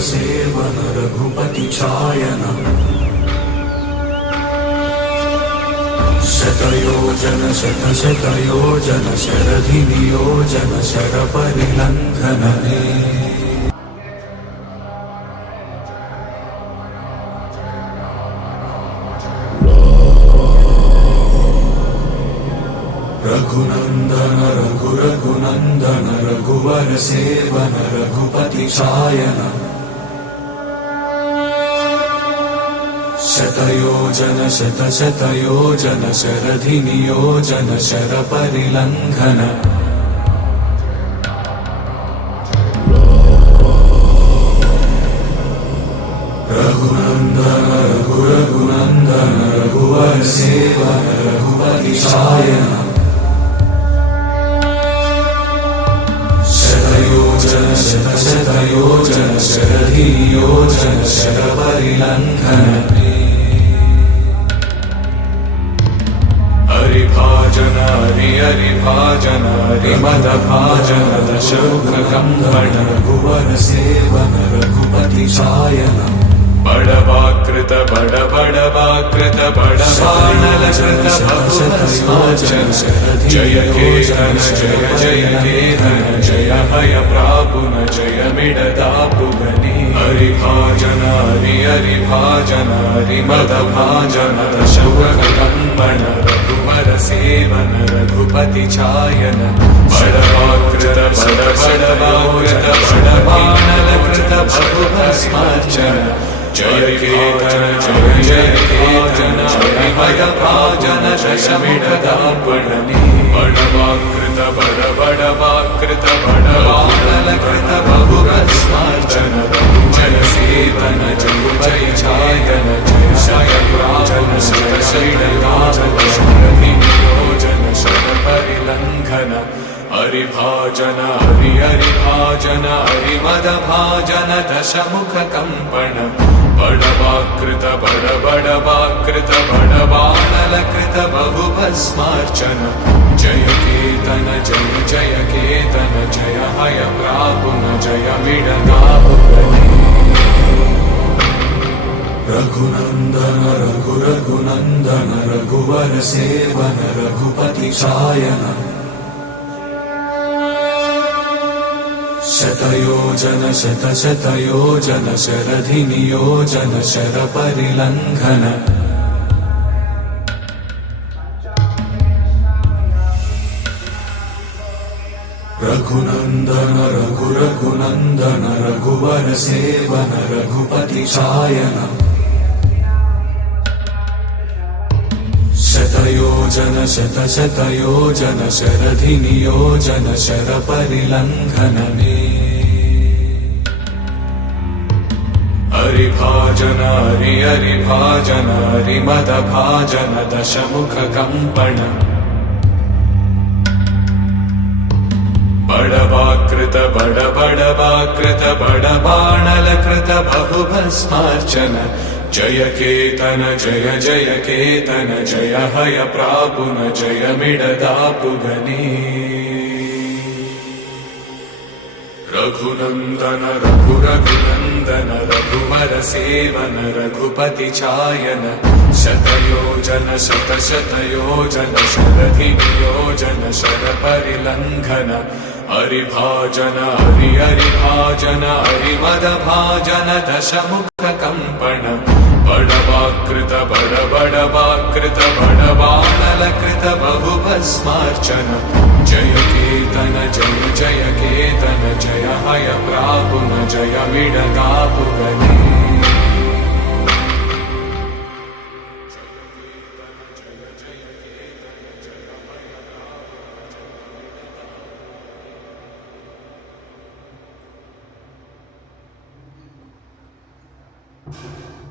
seven Raghupati छायन शतयोजन शतशतयोजन शरधि नियोजन शरपरिलङ्घनने रघुनंदन रघुनंदन रघुवर seven Raghupati छायन शतयोजन शतशतयोजन शरधि नियोजन शरपरिलङ्घन रघुनंदन रघुनंदन रघुवर seven Raghupati छायन शतयोजन शतशतयोजन शरधि नियोजन शरपरिलङ्घन हरिभाजन हरिभाजन हरिमदभाजन दशमुखकम्बण रघुवर सेवन रघुपति छायन बड़वाकृत बड़वाकृत बड़वानलकृत बहुभस्मार्चन जय केतन जय केतन जय हय प्रापुन जय मिडदापुगनि हरिभाजन हरिभाजन हरिमदभाजन दशमुखकम्बण रघुवर सेवन रघुपति छायन बड़वाकृत बड़वानलकृत बहुभस्मार्चन जय केतन जय केतन जय हय भाजन दशमिडदापुगनि बड़वाकृत बड़वाकृत बड़वानलकृत बहुभस्मार्चन जय सेवन जय छायन जय शय प्राजन शतशतयोजन नियोजन शरपरिलङ्घन हरिभाजन हरिभाजन हरिमदभाजन दशमुखकम्पण बड़वाकृत बड़वाकृत बड़वानलकृत बहुभस्मार्चन जय केतन जय केतन जय हय प्रापुन जय मिडदापुगनि रघुनंदन रघुनंदन रघुवर सेवन रघुपति छायन शतयोजन शतशतयोजन शरधि नियोजन शरपरिलङ्घन रघुनंदन रघुनंदन रघुवर सेवन रघुपति छायन शतयोजन शतशतयोजन शरधि नियोजन शरपरिलङ्घनने हरिभाजन हरिभाजन हरिमदभाजन दशमुखकम्पण बड़वाकृत बड़वाकृत बड़वानलकृत बहुभस्मार्चन जय केतन जय केतन जय हय प्रापुन जय मिडदापुगनि रघुनंदन रघुनंदन रघुवर सेवन रघुपति छायन शतयोजन शतशतयोजन शरधि नियोजन शरपरिलङ्घन हरिभाजन हरिभाजन हरिमदभाजन दशमुखकम्पण बड़वाकृत बड़वाकृत बड़वानलकृत बहुभस्मार्चन जय केतन जय केतन जय हय प्रापुन जय मिडदापुगनि you